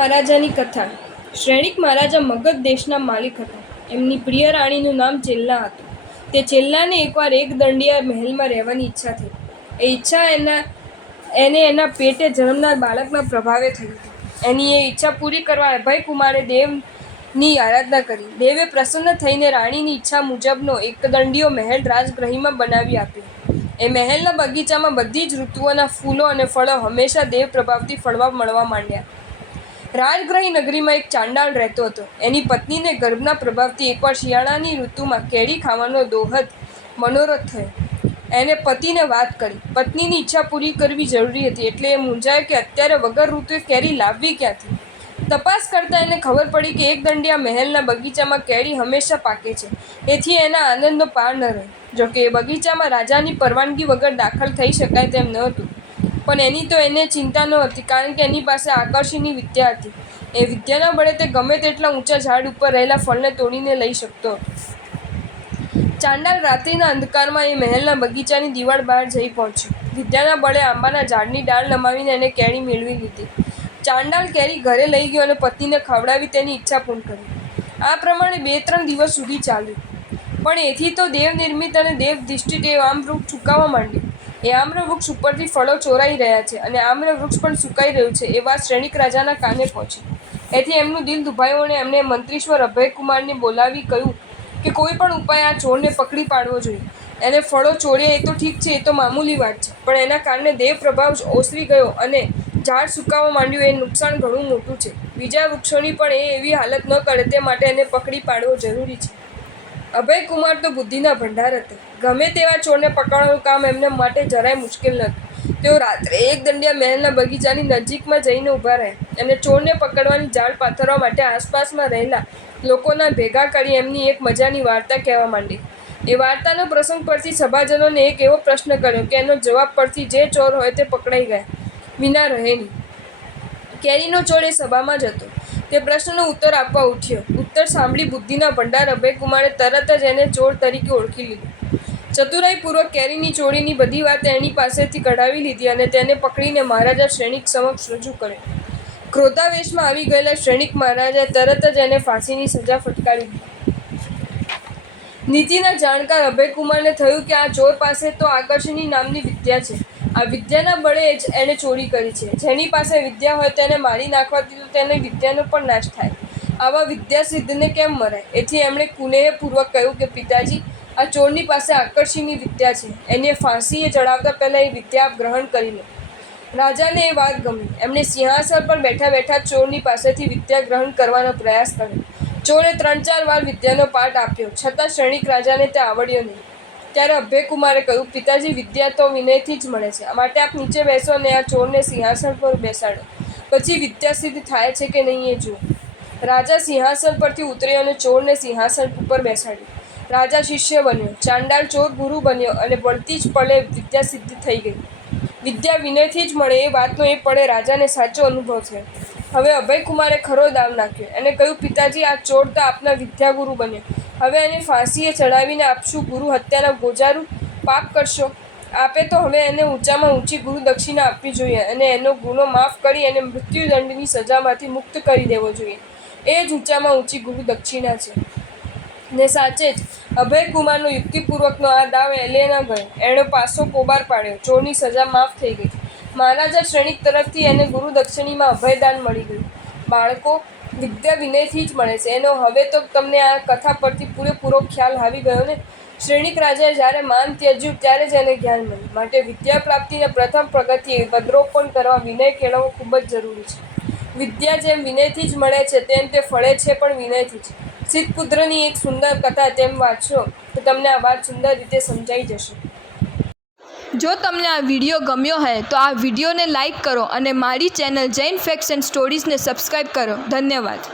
મહારાજાની કથા। શ્રેણિક મહારાજા મગધ દેશના માલિક હતા। એમની પ્રિય રાણીનું નામ ચેલ્લા હતું। તે ચેલ્લાને એકવાર એક દંડિયા મહેલમાં રહેવાની ઈચ્છા થઈ। એ ઈચ્છા એને એના પેટે જન્મનાર બાળકના પ્રભાવે થઈ હતી। એની એ ઈચ્છા પૂરી કરવા અભયકુમારે દેવની આરાધના કરી। દેવે પ્રસન્ન થઈને રાણીની ઈચ્છા મુજબનો એક દંડિયો મહેલ રાજગૃહમાં બનાવી આપ્યો। એ મહેલના બગીચામાં બધી જ ઋતુઓના ફૂલો અને ફળો હંમેશા દેવ પ્રભાવથી ફળવા મળવા માંડ્યા। રાજગ્રહી નગરીમાં એક ચાંડાળ રહેતો હતો। એની પત્નીને ગર્ભના પ્રભાવથી એકવાર શિયાળાની ઋતુમાં કેરી ખાવાનો દોહદ મનોરથ થયો। એને પતિને વાત કરી। પત્નીની ઈચ્છા પૂરી કરવી જરૂરી હતી એટલે એ મૂંઝાયો કે અત્યારે વગર ઋતુએ કેરી લાવવી ક્યાંથી। તપાસ કરતાં એને ખબર પડી કે એક દંડિયા મહેલના બગીચામાં કેરી હંમેશા પાકે છે। એથી એના આનંદનો પાર ન રહ્યો। જોકે એ બગીચામાં રાજાની પરવાનગી વગર દાખલ થઈ શકાય તેમ નહોતું, પણ એની તો એને ચિંતા નહોતી, કારણ કે એની પાસે આકર્ષણની વિદ્યા હતી। એ વિદ્યાના બળે તે ગમે તેટલા ઊંચા ઝાડ ઉપર રહેલા ફળને તોડીને લઈ શકતો હતો। ચાંડાળ રાત્રિના અંધકારમાં એ મહેલના બગીચાની દિવાલ બહાર જઈ પહોંચ્યો। વિદ્યાના બળે આંબાના ઝાડની ડાળ નમાવીને એને કેરી મેળવી લીધી। ચાંડાળ કેરી ઘરે લઈ ગયો અને પત્નીને ખવડાવી તેની ઈચ્છા પૂર્ણ કરી। આ પ્રમાણે 2-3 દિવસ સુધી ચાલ્યું, પણ એથી તો દેવનિર્મિત અને દેવધિષ્ઠિત એ આમ્રવૃક્ષ સુકાવા માંડ્યું। એ આમ્રવૃક્ષ ઉપરથી ફળો ચોરાઈ રહ્યા છે અને આમ્રવૃક્ષ પણ સુકાઈ રહ્યું છે એ વાત શ્રેણિક રાજાના કાને પહોંચી। એથી એમનું દિલ દુભાયું અને એમણે મંત્રીશ્વર અભયકુમારને બોલાવી કહ્યું કે કોઈ પણ ઉપાય આ ચોરને પકડી પાડવો જોઈએ। એને ફળો ચોર્યા એ તો ઠીક છે, એ તો મામૂલી વાત છે, પણ એના કારણે દેવ પ્રભાવ ઓસરી ગયો અને ઝાડ સુકાવા માંડ્યું એ નુકસાન ઘણું મોટું છે। બીજા વૃક્ષોની પણ એ એવી હાલત ન કરે તે માટે એને પકડી પાડવો જરૂરી છે। અભયકુમાર તો બુદ્ધિના ભંડાર હતા। ગમે તેવા ચોરને પકડવાનું કામ એમના માટે જરાય મુશ્કેલ નહોતું। તેઓ રાત્રે એક દંડિયા મહેલના બગીચાની નજીકમાં જઈને ઊભા રહ્યા અને ચોરને પકડવાની જાળ પાથરવા માટે આસપાસમાં રહેલા લોકોના ભેગા કરી એમની એક મજાની વાર્તા કહેવા માંડી। એ વાર્તાનો પ્રસંગ પરથી સભાજનોને એક એવો પ્રશ્ન કર્યો કે એનો જવાબ પરથી જે ચોર હોય તે પકડાઈ ગયા વિના રહે નહીં। કેરીનો ચોર એ સભામાં જ હતો। તે પ્રશ્નનો ઉત્તર આપવા ઉઠ્યો। ઉત્તર સાંભળી બુદ્ધિના ભંડાર અભયકુમારે તરત જ એને ચોર તરીકે ઓળખી લીધો। ચતુરાઈપૂર્વક કેરીની ચોરીની બધી વાત એની પાસેથી કઢાવી લીધી અને તેને પકડીને મહારાજા શ્રેણિક સમક્ષ રજૂ કર્યો। ક્રોધાવેશમાં આવી ગયેલા શ્રેણિક મહારાજાએ તરત જ એને ફાંસીની સજા ફટકારી દીધી। નીતિના જાણકાર અભયકુમારને થયું કે આ ચોર પાસે તો આકર્ષણી નામની વિદ્યા છે। આ વિદ્યાના બળે જ એણે ચોરી કરી છે। જેની પાસે વિદ્યા હોય તેને મારી નાખવાથી તો તેની વિદ્યાનો પણ નાશ થાય। આવા વિદ્યાસિદ્ધને કેમ મરાય? એથી એમણે કુનેહપૂર્વક કહ્યું કે પિતાજી, આ ચોરની પાસે આકર્ષણની વિદ્યા છે। એને ફાંસીએ ચડાવતા પહેલાં એ વિદ્યા આપ ગ્રહણ કરી લો। રાજાને એ વાત ગમી। એમણે સિંહાસન પર બેઠા બેઠા ચોરની પાસેથી વિદ્યા ગ્રહણ કરવાનો પ્રયાસ કર્યો। ચોરે 3-4 વાર વિદ્યાનો પાઠ આપ્યો, છતાં શ્રેણિક રાજાને તે આવડ્યો નહીં। ત્યારે અભયકુમારે કહ્યું, પિતાજી, વિદ્યા તો વિનયથી જ મળે છે, માટે આપ નીચે બેસો અને આ ચોરને સિંહાસન પર બેસાડો, પછી વિદ્યા સિદ્ધ થાય છે કે નહીં એ જુઓ। રાજા સિંહાસન પરથી ઉતર્યો અને ચોરને સિંહાસન ઉપર બેસાડ્યો। રાજા શિષ્ય બન્યો, ચાંડાળ ચોર ગુરુ બન્યો અને વળતી જ પળે વિદ્યા સિદ્ધ થઈ ગઈ। વિદ્યા વિનયથી જ મળે એ વાતનો એ પળે રાજાને સાચો અનુભવ થયો। હવે અભયકુમારે ખરો દાવ નાખ્યો। એને કહ્યું, પિતાજી, આ ચોર તો આપના વિદ્યાગુરુ બન્યો, હવે એને ફાંસીએ ચડાવીને આપ શું ગુરુ હત્યાના ગોજારું પાપ કરશો? આપે તો હવે એને ઊંચામાં ઊંચી ગુરુ દક્ષિણા આપવી જોઈએ અને એનો ગુનો માફ કરી એને મૃત્યુદંડની સજામાંથી મુક્ત કરી દેવો જોઈએ। એ જ ઊંચામાં ઊંચી ગુરુ દક્ષિણા છે। ને સાચે જ અભયકુમારનો યુક્તિપૂર્વકનો આ દાવ એલે ન ગયો। એણે પાસો પોબાર પાડ્યો। ચોરની સજા માફ થઈ ગઈ। મહારાજા શ્રેણિક તરફથી એને ગુરુ દક્ષિણીમાં અભયદાન મળી ગયું। બાળકો, વિદ્યા વિનયથી જ મળે છે એનો હવે તો તમને આ કથા પરથી પૂરેપૂરો ખ્યાલ આવી ગયો ને? શ્રેણિક રાજાએ જ્યારે માન ત્યજ્યું ત્યારે જ એને જ્ઞાન મળ્યું। માટે વિદ્યા પ્રાપ્તિને પ્રથમ પગથિયે વદ્રોપણ કરવા વિનય કેળવવો ખૂબ જ જરૂરી છે। વિદ્યા જેમ વિનયથી જ મળે છે તેમ તે ફળે છે પણ વિનયથી જ। સિદ્ધપુત્રની એક સુંદર કથા તેમ વાંચો તો તમને આ વાત સુંદર રીતે સમજાઈ જશે। જો તમને આ વિડીયો ગમ્યો હોય તો આ વિડીયોને લાઈક કરો અને મારી ચેનલ જૈન ફેક્ટ્સ એન્ડ સ્ટોરીઝને સબસ્ક્રાઈબ કરો। ધન્યવાદ।